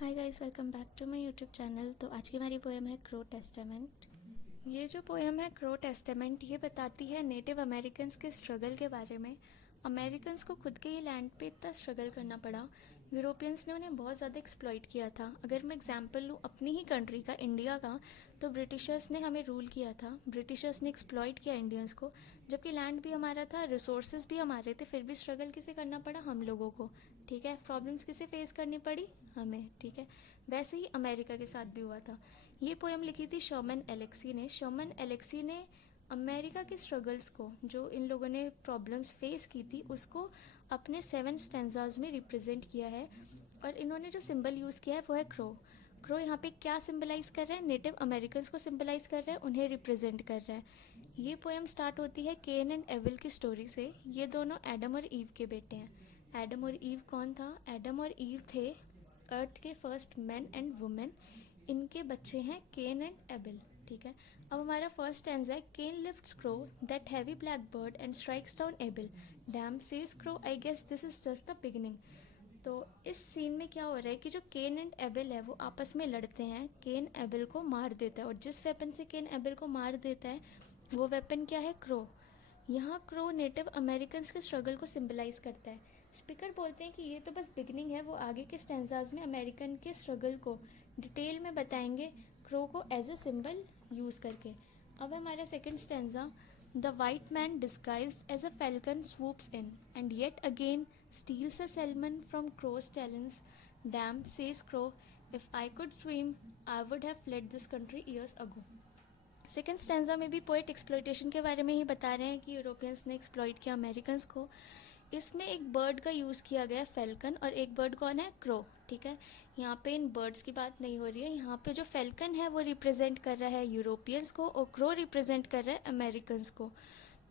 Hi guys, welcome back to my YouTube channel. तो आज की हमारी पोएम है क्रो टेस्टामेंट। ये जो पोएम है क्रो टेस्टामेंट, ये बताती है नेटिव अमेरिकन्स के स्ट्रगल के बारे में। अमेरिकन्स को खुद के ही लैंड पे इतना स्ट्रगल करना पड़ा। यूरोपियंस ने उन्हें बहुत ज़्यादा एक्सप्लॉइट किया था। अगर मैं एग्जांपल लूँ अपनी ही कंट्री का, इंडिया का, तो ब्रिटिशर्स ने हमें रूल किया था। ब्रिटिशर्स ने एक्सप्लॉइट किया इंडियंस को, जबकि लैंड भी हमारा था, रिसोर्सेज भी हमारे थे, फिर भी स्ट्रगल किसे करना पड़ा? हम लोगों को। ठीक है, प्रॉब्लम्स किसे फेस करनी पड़ी? हमें। ठीक है, वैसे ही अमेरिका के साथ भी हुआ था। ये पोएम लिखी थी शर्मन एलेक्सी ने। शर्मन एलेक्सी ने अमेरिका के स्ट्रगल्स को, जो इन लोगों ने प्रॉब्लम्स फेस की थी, उसको अपने 7 स्टैंजाज में रिप्रेजेंट किया है। और इन्होंने जो सिंबल यूज़ किया है वो है क्रो। क्रो यहाँ पे क्या सिंबलाइज कर रहा है? नेटिव अमेरिकन्स को सिंबलाइज कर रहा है, उन्हें रिप्रेजेंट कर रहा है। ये पोएम स्टार्ट होती है केन एंड एविल की स्टोरी से। ये दोनों एडम और ईव के बेटे हैं। एडम और ईव कौन था? एडम और ईव थे अर्थ के फर्स्ट मैन एंड वुमेन। इनके बच्चे हैं केन एंड एबिल। ठीक है, अब हमारा फर्स्ट स्टैंजा है, Cain lifts crow that heavy black bird and strikes down Abel, damn says crow I guess this is just the beginning. तो इस सीन में क्या हो रहा है कि जो केन एंड एबिल है वो आपस में लड़ते हैं। केन एबिल को मार देता है, और जिस वेपन से केन एबिल को मार देता है वो वेपन क्या है? क्रो। यहाँ क्रो नेटिव अमेरिकन्स के स्ट्रगल को सिंबलाइज करता है। स्पीकर बोलते हैं कि ये तो बस बिगनिंग है, वो आगे के स्टैंजाज में अमेरिकन के स्ट्रगल को डिटेल में बताएंगे क्रो को एज अ सिंबल यूज़ करके। अब हमारा second stanza, the white man disguised as a falcon swoops in and yet again steals a salmon from crow's talons. Damn, says Crow, if I could swim, I would have fled this country years ago. Second stanza में भी poet exploitation के बारे में ही बता रहे हैं कि Europeans ने एक्सप्लॉइट किया अमेरिकन्स को। इसमें एक बर्ड का यूज़ किया गया है, फैल्कन, और एक बर्ड कौन है? क्रो। ठीक है, यहाँ पे इन बर्ड्स की बात नहीं हो रही है। यहाँ पे जो फैल्कन है वो रिप्रेजेंट कर रहा है यूरोपियंस को, और क्रो रिप्रेजेंट कर रहा है अमेरिकन्स को।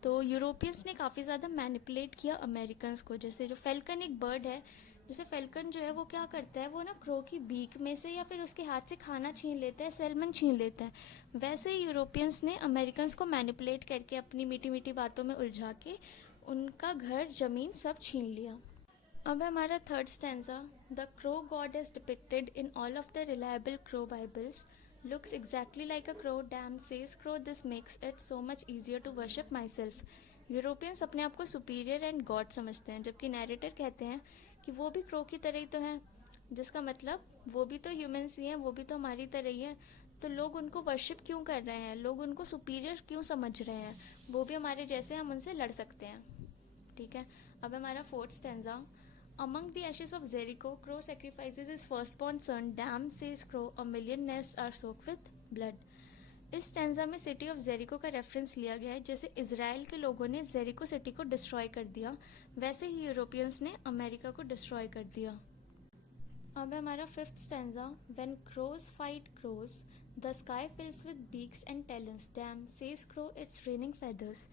तो यूरोपियंस ने काफ़ी ज़्यादा मैनिपुलेट किया अमेरिकन्स को। जैसे जो फैल्कन एक बर्ड है, जैसे फैल्कन जो है वो क्या करता है, वो ना क्रो की बीक में से या फिर उसके हाथ से खाना छीन लेता है, सैल्मन छीन लेता है। वैसे ही यूरोपियंस ने अमेरिकन्स को मैनिपुलेट करके अपनी मीठी मीठी बातों में उलझा के उनका घर, ज़मीन सब छीन लिया। अब है हमारा third stanza, the crow God is depicted in all of the reliable crow Bibles looks exactly like a crow, damn, says Crow, this makes it so much easier to worship myself. Europeans अपने आप को superior and God समझते हैं, जबकि narrator कहते हैं कि वो भी क्रो की तरह ही तो हैं, जिसका मतलब वो भी तो ह्यूमंस ही हैं, वो भी तो हमारी तरह ही हैं। तो लोग उनको वर्शिप क्यों कर रहे हैं? लोग उनको सुपीरियर क्यों समझ रहे हैं? वो भी हमारे जैसे, हम उनसे लड़ सकते हैं। ठीक है, अब हमारा fourth stanza, Among the ashes of Jericho, Crow sacrifices his firstborn son. Damn, says Crow, a million nests are soaked with blood. इस स्टैंजा में सिटी ऑफ जेरिको का रेफरेंस लिया गया है। जैसे इजराइल के लोगों ने जेरिको सिटी को डिस्ट्रॉय कर दिया, वैसे ही यूरोपियंस ने अमेरिका को डिस्ट्रॉय कर दिया। अब है हमारा fifth stanza, when crows fight crows the sky fills with beaks and talents, damn, says crow, it's raining feathers.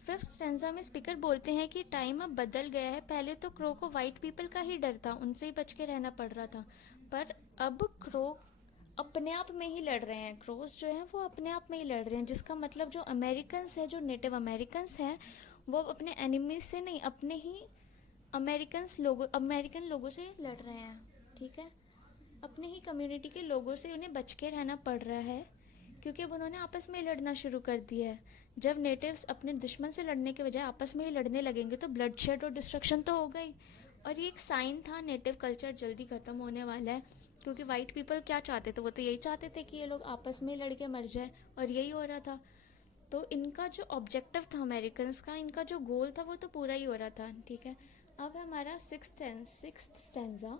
Fifth stanza में स्पीकर बोलते हैं कि टाइम अब बदल गया है। पहले तो क्रो को वाइट पीपल का ही डर था, उनसे ही बच के रहना पड़ रहा था, पर अब क्रो अपने आप में ही लड़ रहे हैं। क्रोज जो हैं वो अपने आप में ही लड़ रहे हैं, जिसका मतलब जो अमेरिकन्स है, जो नेटिव अमेरिकन्स हैं, वो अपने एनिमीज से नहीं, अपने ही अमेरिकन लोगों से लड़ रहे हैं। ठीक है, अपने ही कम्युनिटी के लोगों से उन्हें बच के रहना पड़ रहा है, क्योंकि अब उन्होंने आपस में लड़ना शुरू कर दिया है। जब नेटिव्स अपने दुश्मन से लड़ने के बजाय आपस में ही लड़ने लगेंगे तो ब्लडशेड और डिस्ट्रक्शन तो हो गई। और ये एक साइन था, नेटिव कल्चर जल्दी ख़त्म होने वाला है, क्योंकि वाइट पीपल क्या चाहते थे? वो तो यही चाहते थे कि ये लोग आपस में लड़ के मर जाए, और यही हो रहा था। तो इनका जो ऑब्जेक्टिव था अमेरिकन्स का, इनका जो गोल था, वो तो पूरा ही हो रहा था। ठीक है, अब हमारा सिक्स्थ स्टैंजा।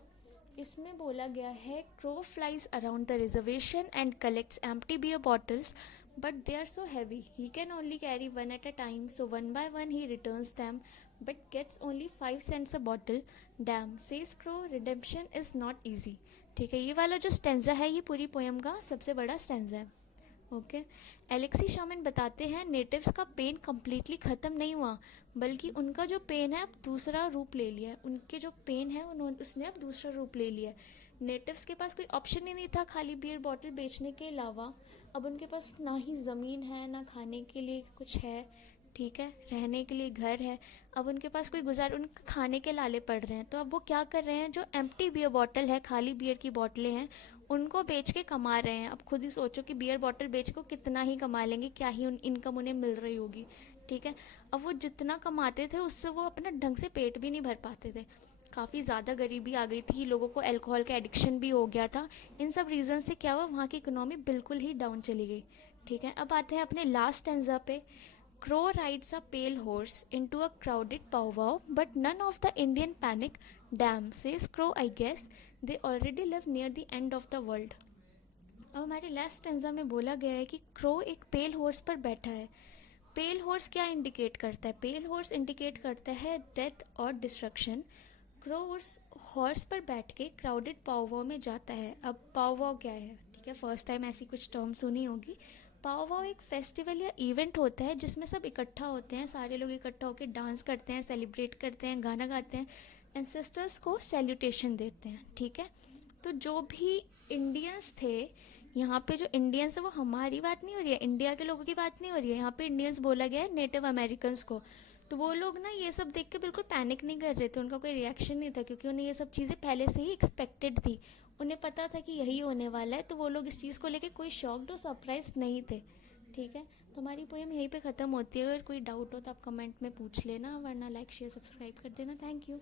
इसमें बोला गया है, crow flies around the reservation and collects empty beer bottles, but they are so heavy he can only carry one at a time, so one by one he returns them but gets only 5 cents a bottle, damn, says crow, redemption is not easy. ठीक है, ये वाला जो stanza है ये पूरी poem का सबसे बड़ा स्टैंजा है। ओके, एलेक्सी शर्मन बताते हैं नेटिव्स का पेन कम्प्लीटली ख़त्म नहीं हुआ, बल्कि उनका जो पेन है अब दूसरा रूप ले लिया है। उनके जो पेन है उसने अब दूसरा रूप ले लिया है। नेटिव्स के पास कोई ऑप्शन ही नहीं था खाली बियर बॉटल बेचने के अलावा। अब उनके पास ना ही ज़मीन है, ना खाने के लिए कुछ है, ठीक है, रहने के लिए घर है। अब उनके पास कोई उनके खाने के लाले पड़ रहे हैं, तो अब वो क्या कर रहे हैं, जो एम्प्टी बियर बॉटल है, खाली बियर की बोतलें हैं, उनको बेच के कमा रहे हैं। अब खुद ही सोचो कि बियर बॉटल बेच को कितना ही कमा लेंगे, क्या ही इनकम उन्हें मिल रही होगी। ठीक है, अब वो जितना कमाते थे उससे वो अपना ढंग से पेट भी नहीं भर पाते थे। काफ़ी ज़्यादा गरीबी आ गई थी, लोगों को अल्कोहल का एडिक्शन भी हो गया था। इन सब रीज़न से क्या हुआ, वहाँ की इकोनॉमी बिल्कुल ही डाउन चली गई। ठीक है, अब आते हैं अपने लास्ट स्टैंजा पे। Crow rides a pale horse into a crowded powwow, but none of the Indian panic. Damn, says Crow, I guess they already live near the end of the world. अब हमारे last stanza में बोला गया है कि crow एक पेल horse पर बैठा है। पेल हॉर्स क्या इंडिकेट करता है, पेल हॉर्स इंडिकेट करता है डेथ और डिस्ट्रक्शन। क्रो उस हॉर्स पर बैठ के क्राउडेड पाववाव में जाता है। अब पाववाव क्या है, ठीक है, फर्स्ट टाइम ऐसी कुछ टर्म सुनी होगी। पाववाव एक फेस्टिवल या इवेंट होता है जिसमें सब इकट्ठा होते हैं, सारे लोग इकट्ठा होकर डांस करते हैं, सेलिब्रेट करते हैं, गाना गाते हैं, एंसेस्टर्स को सैल्यूटेशन देते हैं। ठीक है, तो जो भी इंडियंस थे यहाँ पे, जो इंडियंस है वो हमारी बात नहीं हो रही है, इंडिया के लोगों की बात नहीं हो रही है, यहाँ पे इंडियंस बोला गया है नेटिव अमेरिकन्स को। तो वो लोग ना ये सब देख के बिल्कुल पैनिक नहीं कर रहे थे, उनका कोई रिएक्शन नहीं था, क्योंकि उन्हें ये सब चीज़ें पहले से ही एक्सपेक्टेड थी। उन्हें पता था कि यही होने वाला है, तो वो लोग इस चीज़ को लेके कोई शॉक्ड और सरप्राइज नहीं थे। ठीक है, तो हमारी पोएम यहीं पे ख़त्म होती है। अगर कोई डाउट हो तो आप कमेंट में पूछ लेना, वरना लाइक शेयर सब्सक्राइब कर देना। Thank you.